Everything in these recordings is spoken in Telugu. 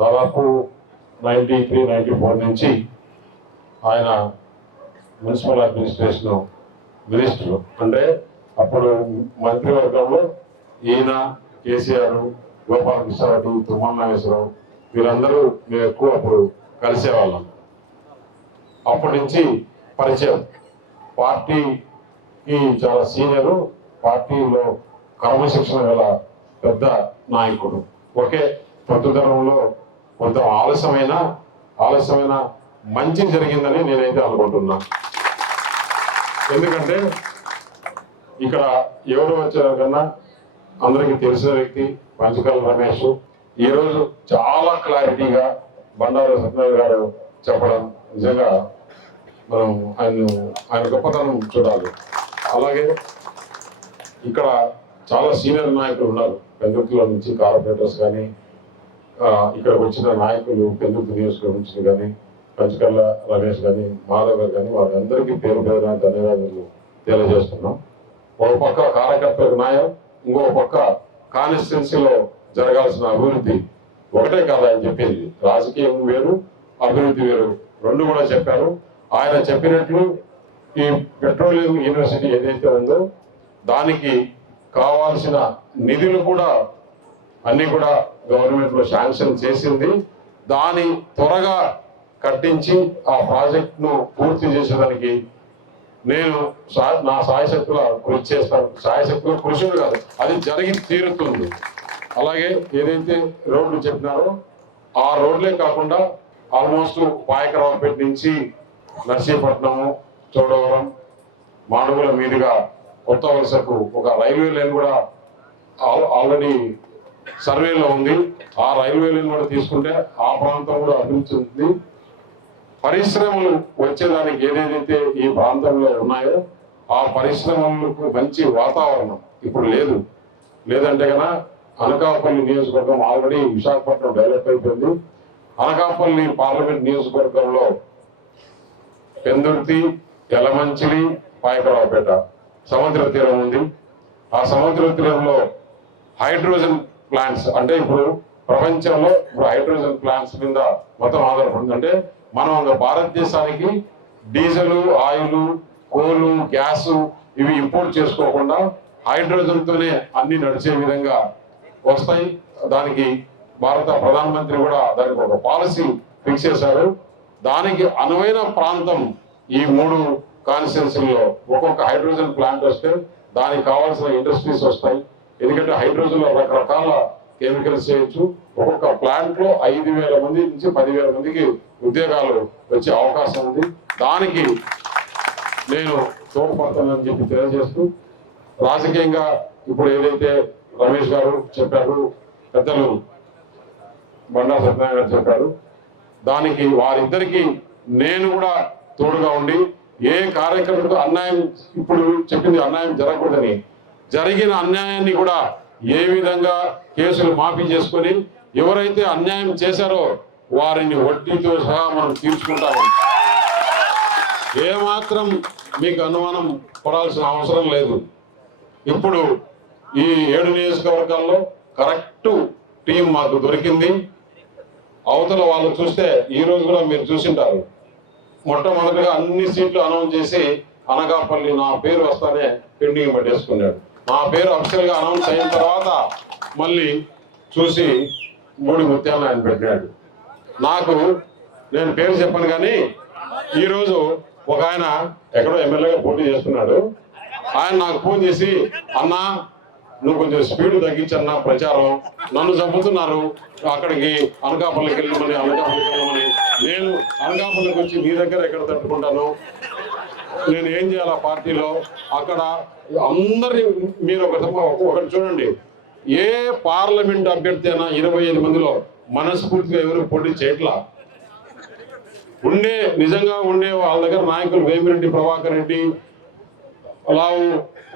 దాదాపు నైంటీ త్రీ నైంటీ ఫోర్ నుంచి ఆయన మున్సిపల్ అడ్మినిస్ట్రేషన్ మినిస్టర్. అంటే అప్పుడు మంత్రివర్గంలో ఈయన కేసీఆర్ గోపాలకృష్ణారెడ్డి తుమ్మల నాగేశ్వరరావు వీరందరూ మేము ఎక్కువ అప్పుడు కలిసేవాళ్ళం. అప్పటి నుంచి పరిచయం. పార్టీకి చాలా సీనియరు పార్టీలో క్రమశిక్షణ గల పెద్ద నాయకుడు. ఒకే పొద్దుతరంలో కొంత ఆలస్యమైన ఆలస్యమైన మంచి జరిగిందని నేనైతే అనుకుంటున్నా. ఎందుకంటే ఇక్కడ ఎవరు వచ్చారు కన్నా అందరికీ తెలిసిన వ్యక్తి పంచకల్ రమేష్. ఈరోజు చాలా క్లారిటీగా బండారు సత్యనారాయణ గారు చెప్పడం నిజంగా మనం ఆయన ఆయన గొప్పతనం చూడాలి. అలాగే ఇక్కడ చాలా సీనియర్ నాయకులు ఉన్నారు. పెద్దల నుంచి కార్పొరేటర్స్ కానీ ఇక్కడ వచ్చిన నాయకులు పెందుకు నియోజకవర్గం నుంచి కానీ పంచకల్ల రమేష్ కానీ మాధవ్ గారు కానీ వాళ్ళందరికీ పేరు పేరున ధన్యవాదాలు తెలియజేస్తున్నాం. ఒక పక్క కార్యకర్తలకు న్యాయం ఇంకో పక్క కాన్స్టిట్యున్సీలో జరగాల్సిన అభివృద్ధి ఒకటే కాదు ఆయన చెప్పింది. రాజకీయం వేరు అభివృద్ధి వేరు. రెండు కూడా చెప్పారు. ఆయన చెప్పినట్లు ఈ పెట్రోలియం యూనివర్సిటీ ఏదైతే ఉందో దానికి కావాల్సిన నిధులు కూడా అన్ని కూడా గవర్నమెంట్లో శాంక్షన్ చేసింది. దాని త్వరగా కట్టించి ఆ ప్రాజెక్ట్ను పూర్తి చేసేదానికి నేను నా సాయశక్తుల కృషి చేస్తాను. సాయశక్తుల కృషి కాదు అది జరిగి తీరుతుంది. అలాగే ఏదైతే రోడ్లు చెప్పినారో ఆ రోడ్లే కాకుండా ఆల్మోస్ట్ పాయకరావుపేట నుంచి నర్సీపట్నము చోడవరం మాడుగుల మీదుగా కొత్త వలసకు ఒక రైల్వే లైన్ కూడా ఆల్రెడీ సర్వేలో ఉంది. ఆ రైల్వే లైన్ కూడా తీసుకుంటే ఆ ప్రాంతం కూడా అభివృద్ధి ఉంది పరిశ్రమలు వచ్చేదానికి ఏదేదైతే ఈ ప్రాంతంలో ఉన్నాయో ఆ పరిశ్రమలకు మంచి వాతావరణం ఇప్పుడు లేదు. లేదంటే కనుక అనకాపల్లి నియోజకవర్గం ఆల్రెడీ విశాఖపట్నం డెవలప్ అయిపోయింది. అనకాపల్లి పార్లమెంట్ నియోజకవర్గంలో పెందుర్తి ఎలమంచిలి పాయకరావుపేట సముద్ర తీరం ఉంది. ఆ సముద్ర తీరంలో హైడ్రోజన్ ప్లాంట్స్ అంటే ఇప్పుడు ప్రపంచంలో ఇప్పుడు హైడ్రోజన్ ప్లాంట్స్ మీద మొత్తం ఆధారపడింది అంటే మనం భారతదేశానికి డీజిల్ ఆయిల్ కోలు గ్యాస్ ఇవి ఇంపోర్ట్ చేసుకోకుండా హైడ్రోజన్తోనే అన్ని నడిచే విధంగా వస్తాయి. దానికి భారత ప్రధానమంత్రి కూడా దానికి ఒక పాలసీ ఫిక్స్ చేశారు. దానికి అనువైన ప్రాంతం ఈ మూడు కాన్స్టిట్యున్సీల్లో ఒక్కొక్క హైడ్రోజన్ ప్లాంట్ వస్తే దానికి కావాల్సిన ఇండస్ట్రీస్ వస్తాయి. ఎందుకంటే హైడ్రోజన్లో రకరకాల కెమికల్స్ చేయొచ్చు. ఒక్కొక్క ప్లాంట్లో ఐదు వేల మంది నుంచి పదివేల మందికి ఉద్యోగాలు వచ్చే అవకాశం ఉంది. దానికి నేను తోడ్పడతానని చెప్పి తెలియజేస్తూ రాజకీయంగా ఇప్పుడు ఏదైతే రమేష్ గారు చెప్పారు పెద్దలు బండా సత్యనారాయణ గారు చెప్పారు దానికి వారిద్దరికి నేను కూడా తోడుగా ఉండి ఏ కార్యకర్తకు అన్యాయం ఇప్పుడు చెప్పింది అన్యాయం జరగకూడదని జరిగిన అన్యాయాన్ని కూడా ఏ విధంగా కేసులు మాఫీ చేసుకొని ఎవరైతే అన్యాయం చేశారో వారిని వడ్డీతో సహా మనం తీర్చుకుంటాము ఏమాత్రం మీకు అనుమానం పడాల్సిన అవసరం లేదు. ఇప్పుడు ఈ ఏడు నియోజకవర్గాల్లో కరెక్ట్ టీం మాకు దొరికింది. అవతల వాళ్ళు చూస్తే ఈరోజు కూడా మీరు చూసింటారు. మొట్టమొదటిగా అన్ని సీట్లు అనౌన్స్ చేసి అనకాపల్లి నా పేరు వస్తానే పెండింగ్ పట్టేసుకున్నాడు నా పేరు అఫిషియల్గా అనౌన్స్ అయిన తర్వాత మళ్ళీ చూసి మూడు ముత్యాలను ఆయన పెట్టాడు నాకు నేను పేరు చెప్పను కానీ ఈరోజు ఒక ఆయన ఎక్కడో ఎమ్మెల్యేగా పోటీ చేస్తున్నాడు. ఆయన నాకు ఫోన్ చేసి అన్నా నువ్వు కొంచెం స్పీడ్ తగ్గించన్నా ప్రచారం. నన్ను చంపుతున్నారు. అక్కడికి అనకాపల్లికి వెళ్ళమని అనకాపల్లికి వెళ్ళమని. నేను అనకాపల్లికి వచ్చి నీ దగ్గర ఎక్కడ తట్టుకుంటాను? నేను ఏం చేయాలి ఆ పార్టీలో? అక్కడ అందరి మీరు ఒక ఒకటి చూడండి. ఏ పార్లమెంట్ అభ్యర్థి అయినా ఇరవై ఐదు మందిలో మనస్ఫూర్తిగా ఎవరు పోటీ చేయట్లా? ఉండే నిజంగా ఉండే వాళ్ళ దగ్గర నాయకులు వేమిరెడ్డి ప్రభాకర్ రెడ్డి లావు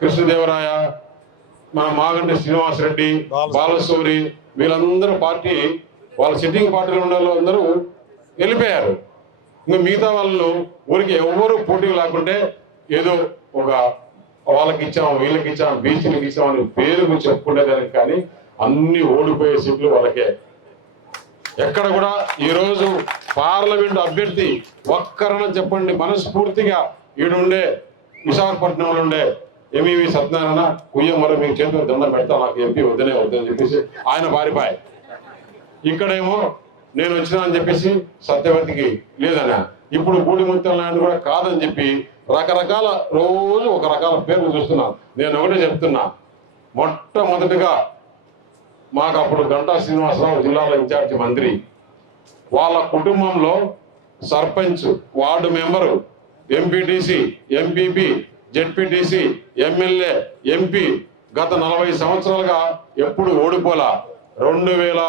కృష్ణదేవరాయ మన మాగంటి శ్రీనివాస్ రెడ్డి బాలసూరి వీళ్ళందరూ పార్టీ వాళ్ళ సిట్టింగ్ పార్టీలో ఉన్న వాళ్ళందరూ వెళ్ళిపోయారు ఇంకా మిగతా వాళ్ళు ఊరికి ఎవరు పోటీ లేకుంటే ఏదో ఒక వాళ్ళకి ఇచ్చాం వీళ్ళకి ఇచ్చాం బీచ్లకి ఇచ్చాం అని పేరు చెప్పుకునే దానికి కానీ అన్ని ఓడిపోయే సీట్లు వాళ్ళకే. ఎక్కడ కూడా ఈరోజు పార్లమెంట్ అభ్యర్థి ఒక్కరన చెప్పండి మనస్ఫూర్తిగా ఈడుండే విశాఖపట్నంలో ఉండే ఎంఈవి సత్యనారాయణ కుయ్యం మరో మీకు చేతులు దండం పెడతా నాకు ఎంపీ వద్దనే వద్దని చెప్పేసి ఆయన పారిపాయి ఇక్కడేమో నేను వచ్చినా అని చెప్పేసి సత్యవతికి లేదనా ఇప్పుడు గూడి ముత్యాల నాయుడు కూడా కాదని చెప్పి రకరకాల రోజు ఒక రకాల పేర్లు చూస్తున్నా. నేను ఒకటే చెప్తున్నా. మొట్టమొదటిగా మాకు అప్పుడు గంటా శ్రీనివాసరావు జిల్లాలో ఇన్ఛార్జి మంత్రి. వాళ్ళ కుటుంబంలో sarpanch ward member MPTC MPP ZPTC MLA MP గత నలభై సంవత్సరాలుగా ఎప్పుడు ఓడిపోలా? రెండు వేల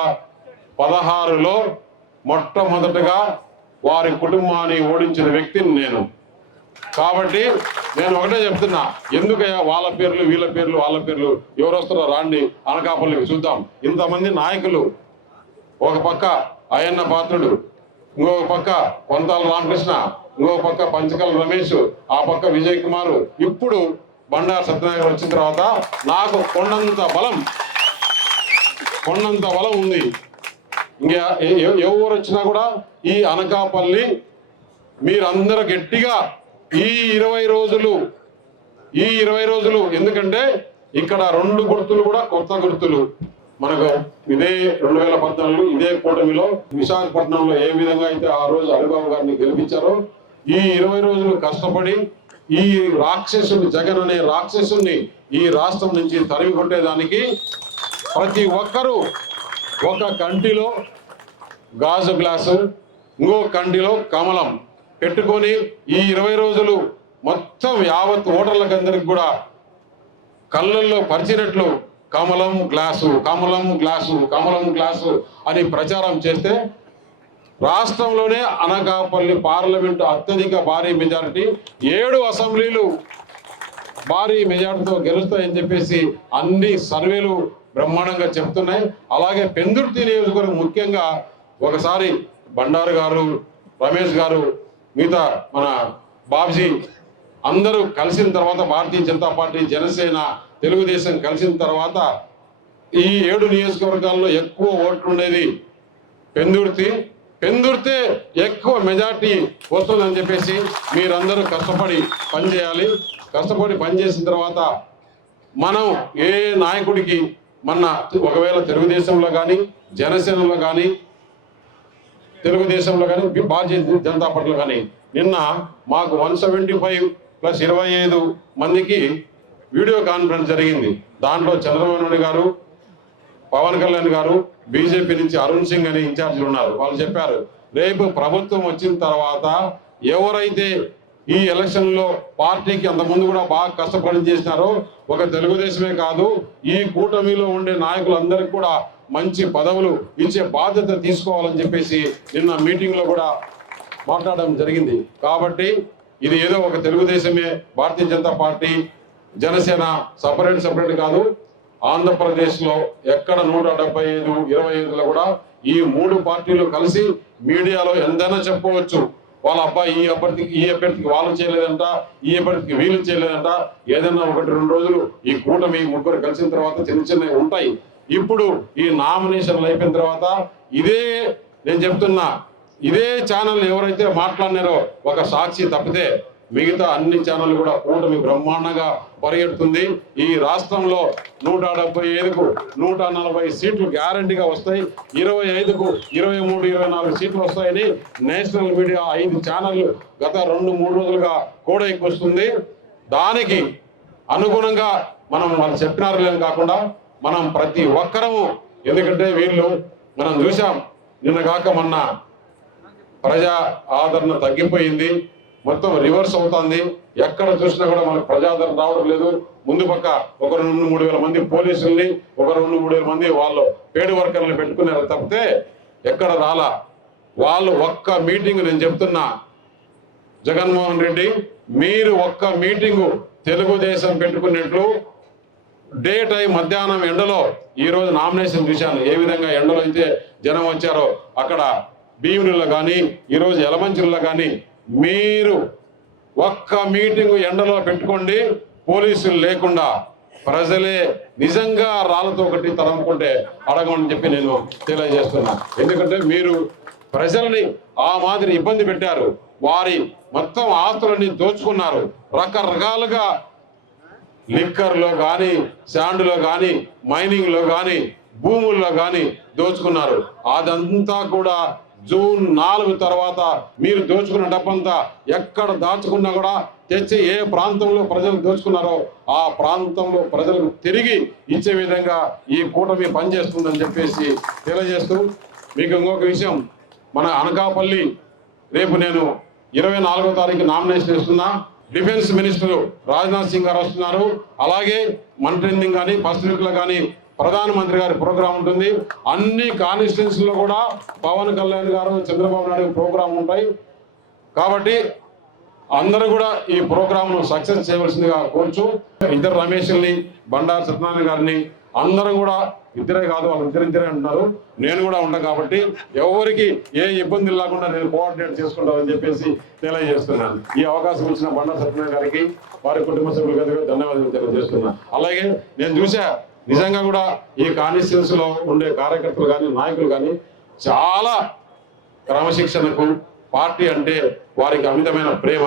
పదహారులో మొట్టమొదటగా వారి కుటుంబాన్ని ఓడించిన వ్యక్తిని నేను. కాబట్టి నేను ఒకటే చెప్తున్నా ఎందుకయ్యా వాళ్ళ పేర్లు వీళ్ళ పేర్లు వాళ్ళ పేర్లు ఎవరు వస్తారో రాండి అనకాపల్లికి చూద్దాం. ఇంతమంది నాయకులు ఒక పక్క అయ్యన్న పాత్రుడు ఇంకొక పక్క కొంతాల రామకృష్ణ ఇంకొక పక్క పంచకల రమేష్ ఆ పక్క విజయ్ కుమార్. ఇప్పుడు బండారు సత్యనారాయణ వచ్చిన తర్వాత నాకు కొండంత బలం కొండంత బలం ఉంది. ఇంకా ఏ ఊరు వచ్చినా కూడా ఈ అనకాపల్లి మీరందరూ గట్టిగా ఈ ఇరవై రోజులు ఈ ఇరవై రోజులు ఎందుకంటే ఇక్కడ రెండు గుర్తులు కూడా కొత్త గుర్తులు. మనకు ఇదే రెండు వేల పద్నాలుగు ఇదే కూటమిలో విశాఖపట్నంలో ఏ విధంగా అయితే ఆ రోజు హరిబాబు గారిని గెలిపించారో ఈ ఇరవై రోజులు కష్టపడి ఈ రాక్షసుని జగన్ అనే రాక్షసుని ఈ రాష్ట్రం నుంచి తరిమి కొట్టేదానికి ప్రతి ఒక్కరూ ఒక కంటిలో గాజు గ్లాసు ఇంకో కంటిలో కమలం పెట్టుకొని ఈ ఇరవై రోజులు మొత్తం యావత్ ఓటర్లకు అందరికి కూడా కళ్ళల్లో పరిచినట్లు కమలం గ్లాసు కమలం గ్లాసు కమలం గ్లాసు అని ప్రచారం చేస్తే రాష్ట్రంలోనే అనకాపల్లి పార్లమెంటు అత్యధిక భారీ మెజారిటీ ఏడు అసెంబ్లీలు భారీ మెజార్టీతో గెలుస్తాయని చెప్పేసి అన్ని సర్వేలు బ్రహ్మాండంగా చెప్తున్నాయి. అలాగే పెందుర్తి నియోజకవర్గం ముఖ్యంగా ఒకసారి బండారు గారు రమేష్ గారు మిగతా మన బాబ్జీ అందరూ కలిసిన తర్వాత భారతీయ జనతా పార్టీ జనసేన తెలుగుదేశం కలిసిన తర్వాత ఈ ఏడు నియోజకవర్గాల్లో ఎక్కువ ఓట్లు ఉండేది పెందుర్తి. పెందుర్తే ఎక్కువ మెజార్టీ వస్తుందని చెప్పేసి మీరందరూ కష్టపడి పనిచేయాలి. కష్టపడి పనిచేసిన తర్వాత మనం ఏ నాయకుడికి మన ఒకవేళ తెలుగుదేశంలో కానీ జనసేనలో కానీ తెలుగుదేశంలో కానీ భారతీయ జనతా పార్టీలో కానీ నిన్న మాకు వన్ సెవెంటీ ఫైవ్ ప్లస్ ఇరవై ఐదు మందికి వీడియో కాన్ఫరెన్స్ జరిగింది. దాంట్లో చంద్రబాబు నాయుడు గారు పవన్ కళ్యాణ్ గారు బీజేపీ నుంచి అరుణ్ సింగ్ అని ఇన్ఛార్జీలు ఉన్నారు. వాళ్ళు చెప్పారు రేపు ప్రభుత్వం వచ్చిన తర్వాత ఎవరైతే ఈ ఎలక్షన్లో పార్టీకి అంతకుముందు కూడా బాగా కష్టపడి చేసినారో. ఒక తెలుగుదేశమే కాదు ఈ కూటమిలో ఉండే నాయకులందరికీ కూడా మంచి పదవులు ఇచ్చే బాధ్యత తీసుకోవాలని చెప్పేసి నిన్న మీటింగ్లో కూడా మాట్లాడడం జరిగింది. కాబట్టి ఇది ఏదో ఒక తెలుగుదేశమే Bharatiya Janata party Janasena separate separate కాదు. ఆంధ్రప్రదేశ్లో ఎక్కడ నూట డెబ్బై ఐదు ఇరవై ఐదులో కూడా ఈ మూడు పార్టీలు కలిసి మీడియాలో ఎంతైనా చెప్పవచ్చు వాళ్ళ అబ్బాయి ఈ అభ్యర్థికి ఈ అభ్యర్థికి వాళ్ళు చేయలేదంట ఈ అభ్యర్థికి వీళ్ళు చేయలేదంట. ఏదైనా ఒకటి రెండు రోజులు ఈ కూటమి ముగ్గురు కలిసిన తర్వాత చిన్న చిన్నవి ఉంటాయి. ఇప్పుడు ఈ నామినేషన్లు అయిపోయిన తర్వాత ఇదే నేను చెప్తున్నా ఇదే ఛానల్ ఎవరైతే మాట్లాడినారో ఒక సాక్షి తప్పితే మిగతా అన్ని ఛానల్ కూడా కూటమి బ్రహ్మాండంగా పరిగెడుతుంది. ఈ రాష్ట్రంలో నూట డెబ్బై ఐదుకు నూట నలభై సీట్లు గ్యారంటీగా వస్తాయి. ఇరవై ఐదుకు ఇరవై మూడు ఇరవై నాలుగు సీట్లు వస్తాయని నేషనల్ మీడియా ఐదు ఛానళ్ళు గత రెండు మూడు రోజులుగా కూడా వస్తుంది. దానికి అనుగుణంగా మనం వాళ్ళు చెప్పినారు లేని కాకుండా మనం ప్రతి ఒక్కరము ఎందుకంటే వీళ్ళు మనం చూసాం నిన్న కాక మొన్న ప్రజా ఆదరణ తగ్గిపోయింది. మొత్తం రివర్స్ అవుతుంది. ఎక్కడ చూసినా కూడా మనకు ప్రజాదరణ రావడం లేదు. ముందు పక్క ఒక రెండు మూడు వేల మంది పోలీసుల్ని ఒక రెండు మూడు వేల మంది వాళ్ళు పేడు వర్కర్లు పెట్టుకున్నారు తప్పితే ఎక్కడ రాలా. వాళ్ళు ఒక్క మీటింగ్ నేను చెప్తున్నా. జగన్మోహన్ రెడ్డి మీరు ఒక్క మీటింగు తెలుగుదేశం పెట్టుకున్నట్లు డే టైం మధ్యాహ్నం ఎండలో ఈరోజు నామినేషన్ చూశాను. ఏ విధంగా ఎండలో అయితే జనం వచ్చారో అక్కడ భీమునిలో కానీ ఈరోజు ఎలమంచిలో కానీ మీరు ఒక్క మీటింగ్ ఎండలో పెట్టుకోండి పోలీసులు లేకుండా ప్రజలే నిజంగా రాళ్ళతో ఒకటి తరముకుంటే అడగమని చెప్పి నేను తెలియజేస్తున్నా. ఎందుకంటే మీరు ప్రజల్ని ఆ మాదిరి ఇబ్బంది పెట్టారు. వారి మొత్తం ఆస్తులని దోచుకున్నారు. రకరకాలుగా లిక్కర్లో కానీ శాండ్లో కానీ మైనింగ్లో కానీ భూముల్లో కానీ దోచుకున్నారు. అదంతా కూడా జూన్ నాలుగు తర్వాత మీరు దోచుకున్న డబ్బంతా ఎక్కడ దాచుకున్నా కూడా తెచ్చి ఏ ప్రాంతంలో ప్రజలు దోచుకున్నారో ఆ ప్రాంతంలో ప్రజలకు తిరిగి ఇచ్చే విధంగా ఈ కూటమి పనిచేస్తుందని చెప్పేసి తెలియజేస్తూ మీకు ఇంకొక విషయం. మన అనకాపల్లి రేపు నేను ఇరవై నాలుగో తారీఖు నామినేషన్ ఇస్తున్నా డిఫెన్స్ మినిస్టర్ రాజ్నాథ్ సింగ్ గారు వస్తున్నారు. అలాగే మంత్రింగ్ కానీ ఫస్ట్ కానీ ప్రధానమంత్రి గారి ప్రోగ్రాం ఉంటుంది. అన్ని కాన్స్టిట్యూన్సీలో కూడా పవన్ కళ్యాణ్ గారు చంద్రబాబు నాయుడు ప్రోగ్రాం ఉంటాయి. కాబట్టి అందరూ కూడా ఈ ప్రోగ్రాంను సక్సెస్ చేయవలసిందిగా కోరుచు ఇద్దరు రమేష్ని బండారు సత్యనారాయణ గారిని అందరం కూడా ఇద్దరే కాదు వాళ్ళు ఇద్దరు ఇద్దరే అంటున్నారు. నేను కూడా ఉంటాను కాబట్టి ఎవరికి ఏ ఇబ్బంది లేకుండా నేను కోఆర్డినేట్ చేసుకుంటామని చెప్పేసి తెలియజేస్తున్నాను. ఈ అవకాశం ఇచ్చిన బండారు సత్యనారాయణ గారికి వారి కుటుంబ సభ్యులకి ధన్యవాదాలు తెలియజేస్తున్నాను అలాగే నేను చూసా నిజంగా కూడా ఈ కాన్స్టిట్యూన్స్లో ఉండే కార్యకర్తలు కానీ నాయకులు కానీ చాలా క్రమశిక్షణకు పార్టీ అంటే వారికి అమితమైన ప్రేమ.